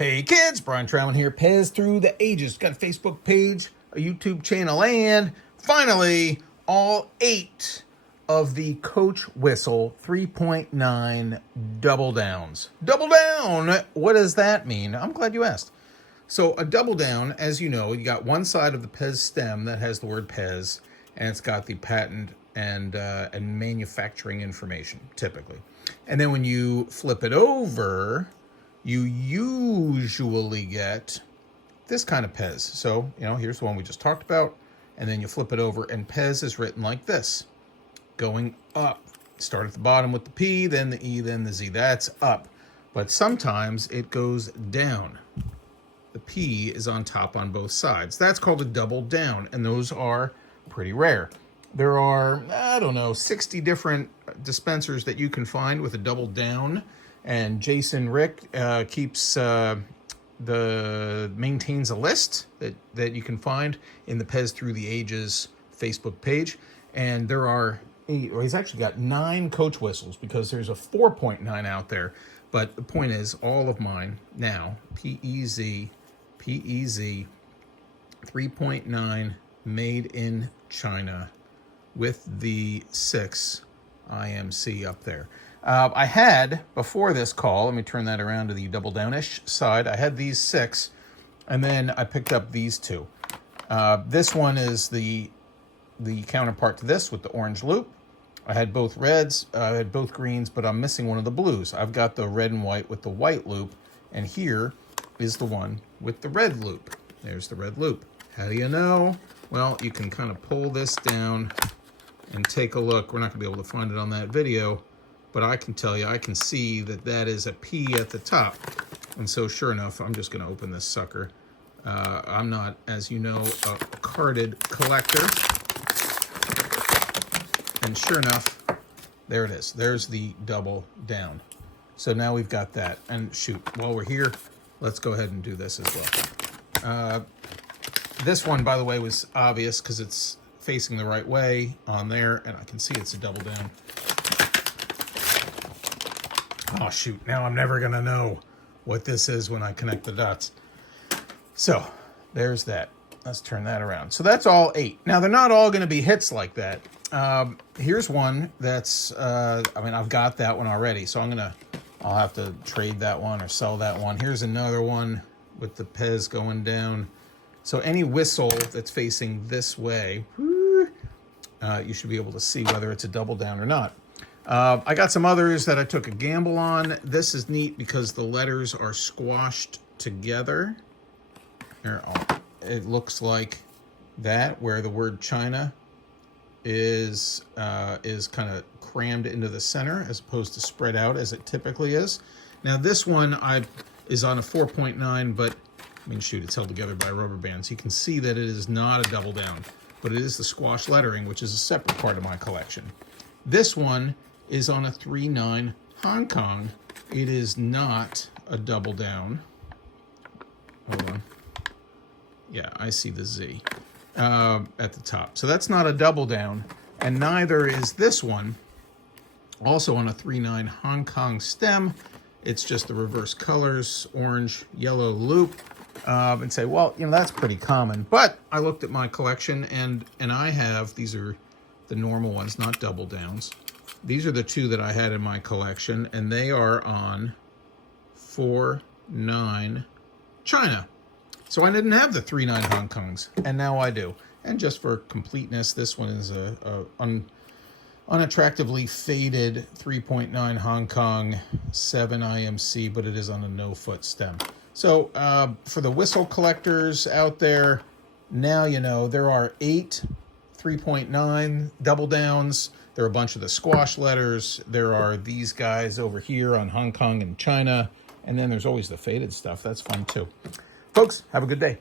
Hey kids, Brian Troutman here, PEZ Through the Ages. Got a Facebook page, a YouTube channel, and finally, all 8 of the Coach Whistle 3.9 double downs. Double down, what does that mean? I'm glad you asked. So a double down, as you know, you got one side of the PEZ stem that has the word PEZ, and it's got the patent and manufacturing information, typically. And then when you flip it over, you usually get this kind of PEZ. So, here's the one we just talked about. And then you flip it over, and PEZ is written like this, going up. Start at the bottom with the P, then the E, then the Z. That's up. But sometimes it goes down. The P is on top on both sides. That's called a double down, and those are pretty rare. There are, 60 different dispensers that you can find with a double down. And Jason Rick maintains a list that you can find in the PEZ Through the Ages Facebook page. And there are, he's actually got 9 Coach Whistles because there's a 4.9 out there. But the point is, all of mine now, PEZ 3.9, made in China with the 6 IMC up there. I had, before this call, let me turn that around to the double downish side. I had these 6, and then I picked up these 2. This one is the counterpart to this with the orange loop. I had both reds, I had both greens, but I'm missing one of the blues. I've got the red and white with the white loop, and here is the one with the red loop. There's the red loop. How do you know? Well, you can kind of pull this down and take a look. We're not going to be able to find it on that video, but I can tell you, I can see that that is a P at the top. And so sure enough, I'm just going to open this sucker. I'm not, as you know, a carded collector. And sure enough, there it is. There's the double down. So now we've got that. And shoot, while we're here, let's go ahead and do this as well. This one, by the way, was obvious because it's facing the right way on there, and I can see it's a double down. Oh, shoot. Now I'm never going to know what this is when I connect the dots. So there's that. Let's turn that around. So that's all 8. Now, they're not all going to be hits like that. Here's one that's, I've got that one already, so I'll have to trade that one or sell that one. Here's another one with the PEZ going down. So any whistle that's facing this way, you should be able to see whether it's a double down or not. I got some others that I took a gamble on. This is neat because the letters are squashed together. Here, it looks like that, where the word China is kind of crammed into the center as opposed to spread out as it typically is. Now this one is on a 4.9, but shoot, it's held together by rubber bands. You can see that it is not a double down, but it is the squash lettering, which is a separate part of my collection. This one is on a 3.9 Hong Kong. It is not a double down. Hold on. Yeah, I see the Z at the top. So that's not a double down, and neither is this one. Also on a 3.9 Hong Kong stem. It's just the reverse colors, orange, yellow loop. And say, well, that's pretty common. But I looked at my collection, and I have, these are the normal ones, not double downs. These are the 2 that I had in my collection, and they are on 4.9 China. So I didn't have the 3.9 Hong Kongs, and now I do. And just for completeness, this one is a unattractively faded 3.9 Hong Kong 7 IMC, but it is on a no-foot stem. So for the whistle collectors out there, now you know there are 8 3.9 double downs. There are a bunch of the squash letters. There are these guys over here on Hong Kong and China. And then there's always the faded stuff. That's fun too. Folks, have a good day.